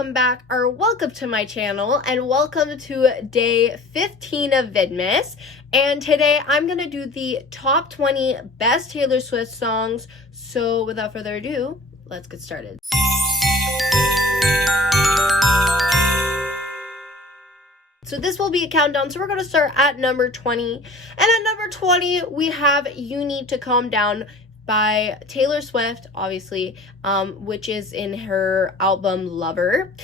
welcome back, or welcome to my channel, and welcome to day 15 of Vidmas. And today I'm gonna do the top 20 best Taylor Swift songs. So without further ado, let's get started. So this will be a countdown, so we're gonna start at number 20. And at number 20, we have You Need to Calm Down by Taylor Swift, obviously, which is in her album Lover.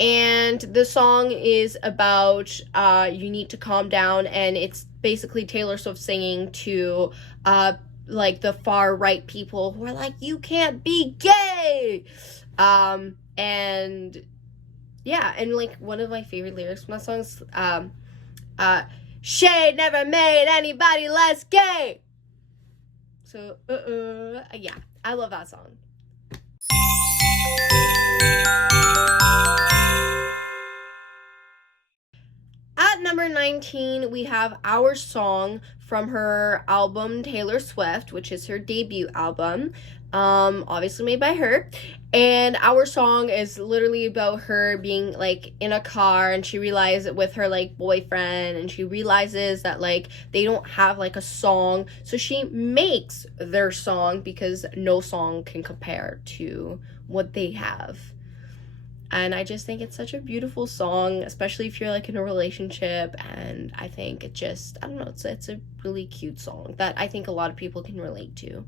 And the song is about you need to calm down, and it's basically Taylor Swift singing to like the far right people who are like, you can't be gay. And yeah, and like one of my favorite lyrics from that song is Shade never made anybody less gay. So, yeah, I love that song. At number 19, we have Our Song from her album Taylor Swift, which is her debut album, obviously made by her. And Our Song is literally about her being like in a car, and she realizes it with her like boyfriend, and she realizes that like they don't have like a song, so she makes their song because no song can compare to what they have. And I just think it's such a beautiful song, especially if you're like in a relationship. And I think it just, I don't know, it's a really cute song that I think a lot of people can relate to.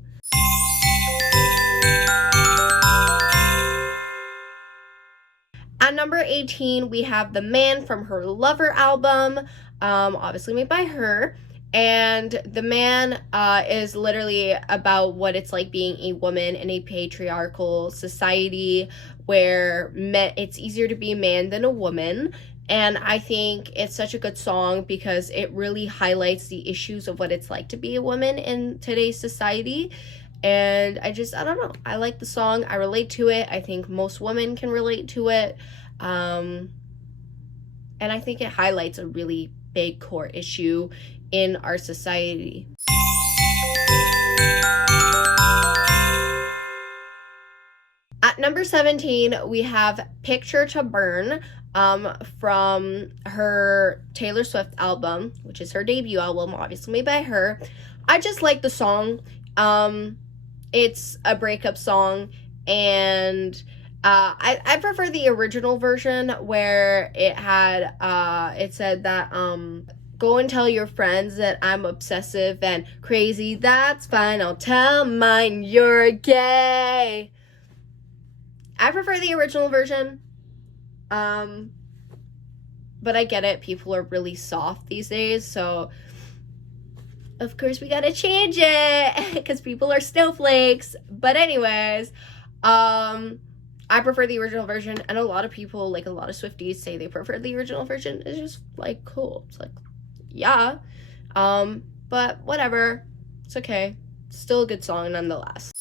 At number 18, we have The Man from her Lover album, obviously made by her. And The Man is literally about what it's like being a woman in a patriarchal society where it's easier to be a man than a woman. And I think it's such a good song because it really highlights the issues of what it's like to be a woman in today's society. And I don't know, I like the song, I relate to it, I think most women can relate to it, and I think it highlights a really big core issue in our society. At number 17, we have Picture to Burn from her Taylor Swift album, which is her debut album, obviously made by her. I just like the song. It's a breakup song, and I prefer the original version where it had it said that go and tell your friends that I'm obsessive and crazy, that's fine, I'll tell mine you're gay. I prefer the original version, but I get it, people are really soft these days, so of course we gotta change it because people are snowflakes. But anyways, I prefer the original version, and a lot of people, like a lot of Swifties, say they prefer the original version. It's just like cool. It's like, yeah, but whatever, it's okay. Still a good song nonetheless.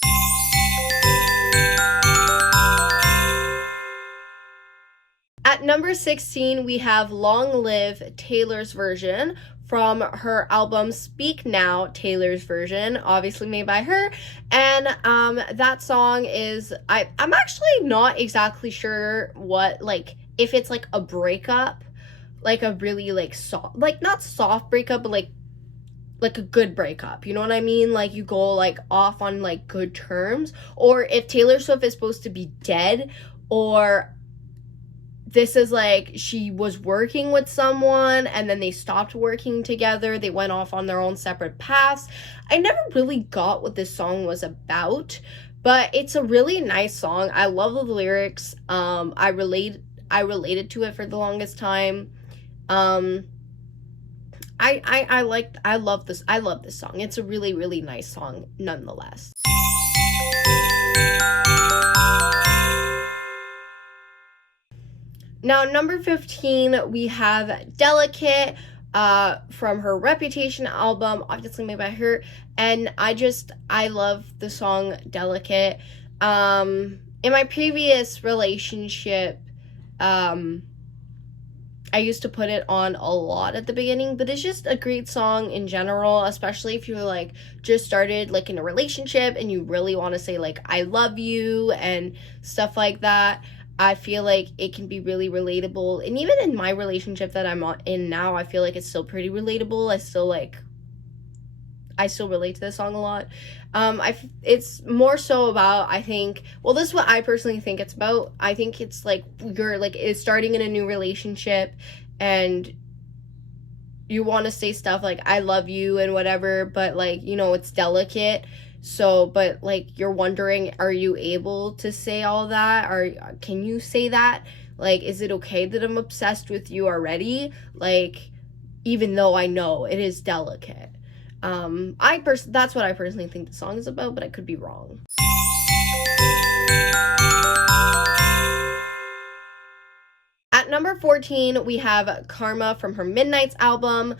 At number 16, we have Long Live, Taylor's version from her album Speak Now, Taylor's version, obviously made by her. And that song is, I'm actually not exactly sure what, like, if it's like a breakup, like a really like soft, like not soft breakup, but like a good breakup, you know what I mean? Like you go like off on like good terms, or if Taylor Swift is supposed to be dead, or this is like she was working with someone and then they stopped working together, they went off on their own separate paths. I never really got what this song was about, but it's a really nice song. I love the lyrics. I related to it for the longest time. I love this song. It's a really, really nice song nonetheless. Now, number 15, we have Delicate from her Reputation album, obviously made by her. And I love the song Delicate. In my previous relationship, I used to put it on a lot at the beginning, but it's just a great song in general, especially if you're like just started like in a relationship and you really want to say like I love you and stuff like that. I feel like it can be really relatable. And even in my relationship that I'm in now, I feel like it's still pretty relatable. I still relate to this song a lot. It's more so about, I think, well, this is what I personally think it's about. I think it's like you're like is starting in a new relationship, and you want to say stuff like I love you and whatever, but like, you know, it's delicate. So, but like you're wondering, are you able to say all that? Or can you say that? Like, is it okay that I'm obsessed with you already? Like, even though I know it is delicate. That's what I personally think the song is about, but I could be wrong. At number 14, we have Karma from her Midnights album,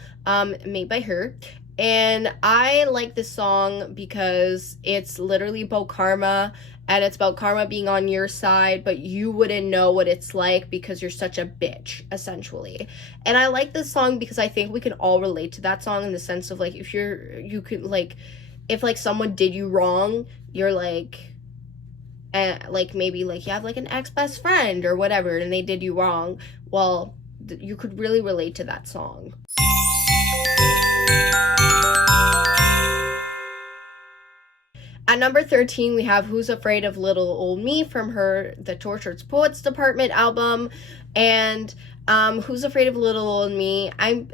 made by her. And I like this song because it's literally about karma, and it's about karma being on your side, but you wouldn't know what it's like because you're such a bitch, essentially. And I like this song because I think we can all relate to that song in the sense of, like, if like someone did you wrong, you're like, like maybe like you have like an ex-best friend or whatever, and they did you wrong. Well, you could really relate to that song. At number 13, we have Who's Afraid of Little Old Me from her The Tortured Poets Department album. And Who's Afraid of Little Old Me, I'm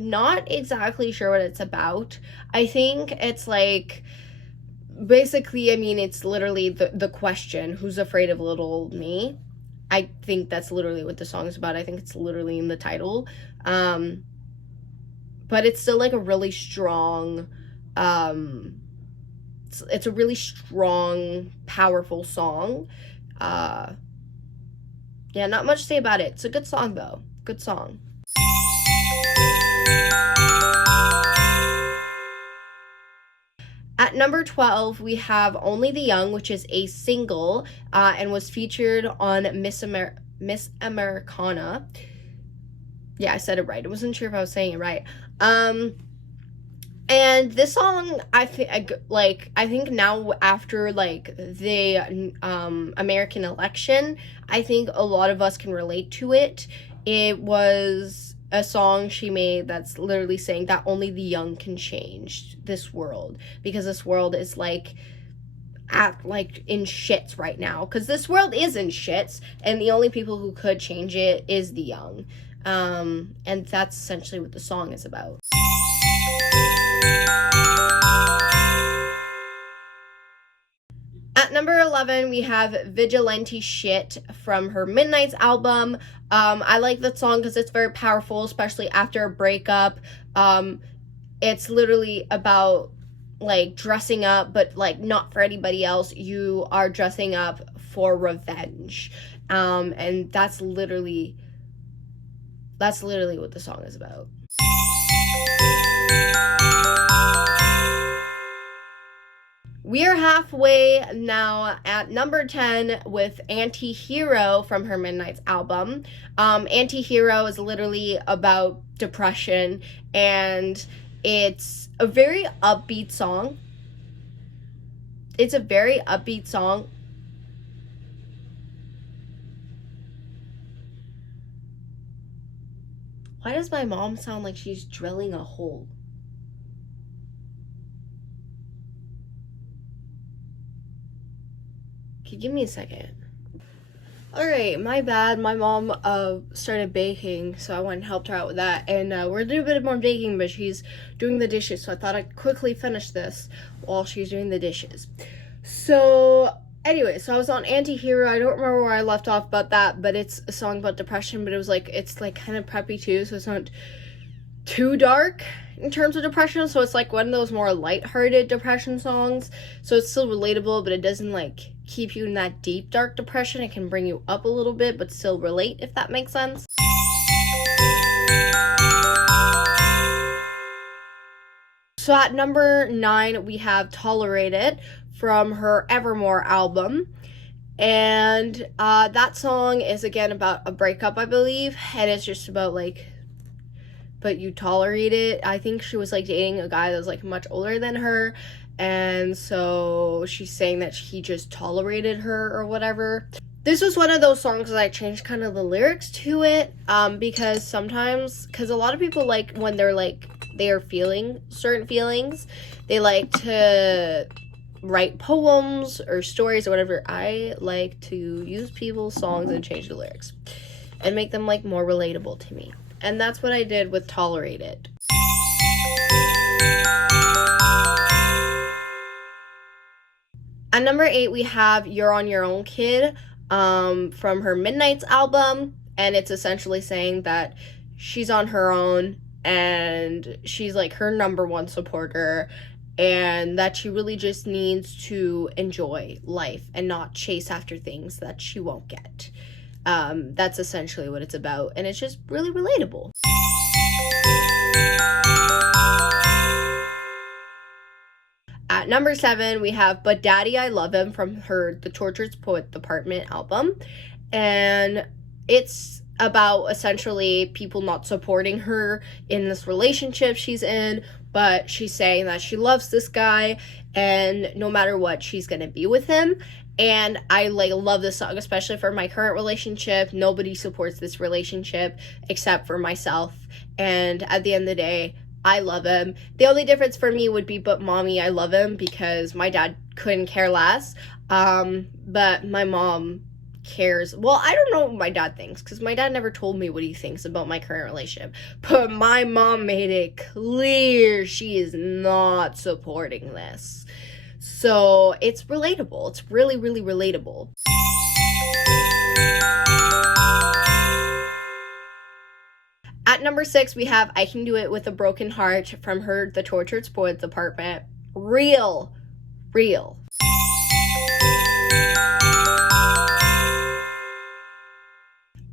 not exactly sure what it's about. I think it's like, basically, I mean, it's literally the question, who's afraid of little old me? I think that's literally what the song is about. I think it's literally in the title. But it's still like a really strong, it's a really strong, powerful song. Yeah, not much to say about it. It's a good song, though. Good song. At number 12, we have Only the Young, which is a single, and was featured on Miss Americana. Yeah, I said it right. I wasn't sure if I was saying it right. And this song, I think now after like the American election, I think a lot of us can relate to it. It was a song she made that's literally saying that only the young can change this world, because this world is like in shits right now, because this world is in shits, and the only people who could change it is the young. And that's essentially what the song is about. At number 11, we have Vigilante Shit from her Midnights album. I like that song because it's very powerful, especially after a breakup. It's literally about like dressing up, but like not for anybody else. You are dressing up for revenge. And that's literally what the song is about. We are halfway now at number 10 with Anti-Hero from her Midnights album. Anti-Hero is literally about depression, and it's a very upbeat song. Why does my mom sound like she's drilling a hole? Give me a second. Alright, my bad. My mom started baking, so I went and helped her out with that. And we're doing a bit more baking, but she's doing the dishes, so I thought I'd quickly finish this while she's doing the dishes. So, anyway, so I was on Anti-Hero. I don't remember where I left off about that, but it's a song about depression, but it's like kind of preppy too, so it's not too dark in terms of depression. So it's like one of those more lighthearted depression songs. So it's still relatable, but it doesn't like keep you in that deep dark depression. It can bring you up a little bit, but still relate, if that makes sense. So at number 9, we have Tolerated from her Evermore album. And that song is again about a breakup, I believe. And it's just about like, but you tolerate it. I think she was like dating a guy that was like much older than her. And so she's saying that he just tolerated her or whatever. This was one of those songs that I changed kind of the lyrics to it, because a lot of people, like, when they are feeling certain feelings, they like to write poems or stories or whatever. I like to use people's songs and change the lyrics and make them, like, more relatable to me. And that's what I did with Tolerate It. At number 8, we have You're on Your Own, Kid, from her Midnights album, and it's essentially saying that she's on her own and she's, like, her number one supporter, and that she really just needs to enjoy life and not chase after things that she won't get. That's essentially what it's about, and it's just really relatable. At number 7, we have But Daddy, I Love Him from her The Tortured Poet Department album. And it's about essentially people not supporting her in this relationship she's in, but she's saying that she loves this guy and no matter what, she's gonna be with him. And I love this song, especially for my current relationship. Nobody supports this relationship except for myself. And at the end of the day, I love him. The only difference for me would be, but mommy, I love him, because my dad couldn't care less. But my mom cares. Well, I don't know what my dad thinks, because my dad never told me what he thinks about my current relationship. But my mom made it clear she is not supporting this. So it's relatable. It's really, really relatable. At number 6, we have I Can Do It With a Broken Heart from her The Tortured Poets Department. Real.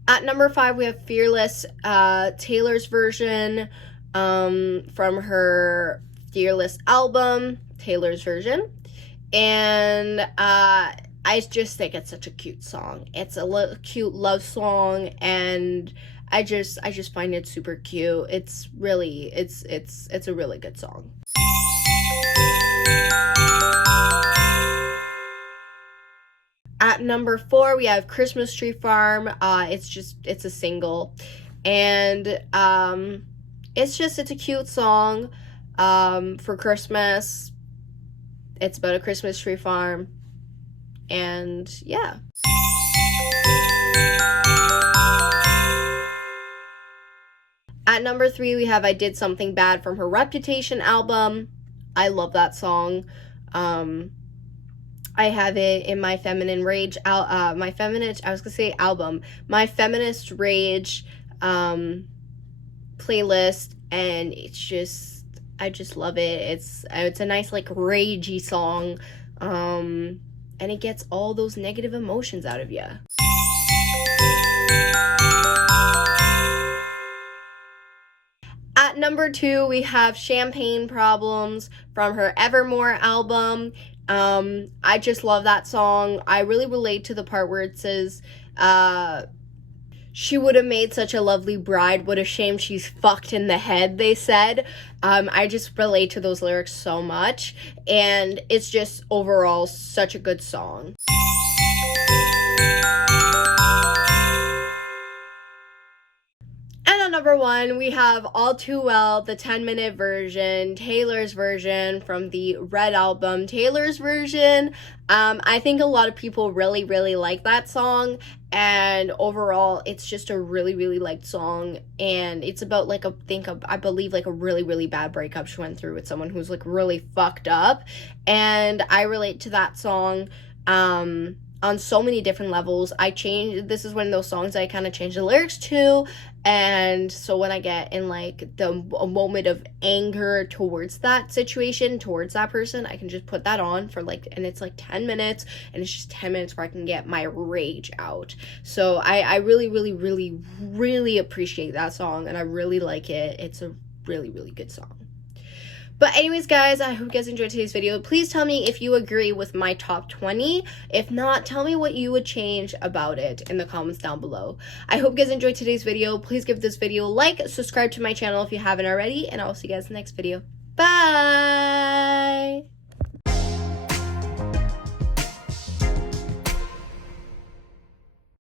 At number 5, we have Fearless, Taylor's version, from her Fearless album, Taylor's version. And I just think it's such a cute song. It's a cute love song, and I just find it super cute. It's a really good song. At number 4, we have Christmas Tree Farm. It's a single, and it's a cute song for Christmas. It's about a Christmas tree farm, and yeah. At number 3, we have I Did Something Bad from her Reputation album. I love that song. I have it in my Feminine Rage, my Feminist Rage playlist, and I just love it. It's a nice, like, ragey song, and it gets all those negative emotions out of you. At number 2, we have Champagne Problems from her Evermore album. I just love that song. I really relate to the part where it says, she would have made such a lovely bride. What a shame she's fucked in the head, they said. I just relate to those lyrics so much, and it's just overall such a good song. And on number 1, we have All Too Well, the 10-minute version, Taylor's version from the Red album. Taylor's version, I think a lot of people really, really like that song, and overall, it's just a really, really liked song, and it's about, like, I believe, like, a really, really bad breakup she went through with someone who's, like, really fucked up, and I relate to that song, on so many different levels. This is one of those songs I kind of change the lyrics to, and so when I get in, like, a moment of anger towards that situation, towards that person, I can just put that on for, like, and it's like 10 minutes, and it's just 10 minutes where I can get my rage out. So I really, really, really, really appreciate that song, and I really like it. It's a really, really good song. But anyways, guys, I hope you guys enjoyed today's video. Please tell me if you agree with my top 20. If not, tell me what you would change about it in the comments down below. I hope you guys enjoyed today's video. Please give this video a like, subscribe to my channel if you haven't already, and I'll see you guys in the next video. Bye!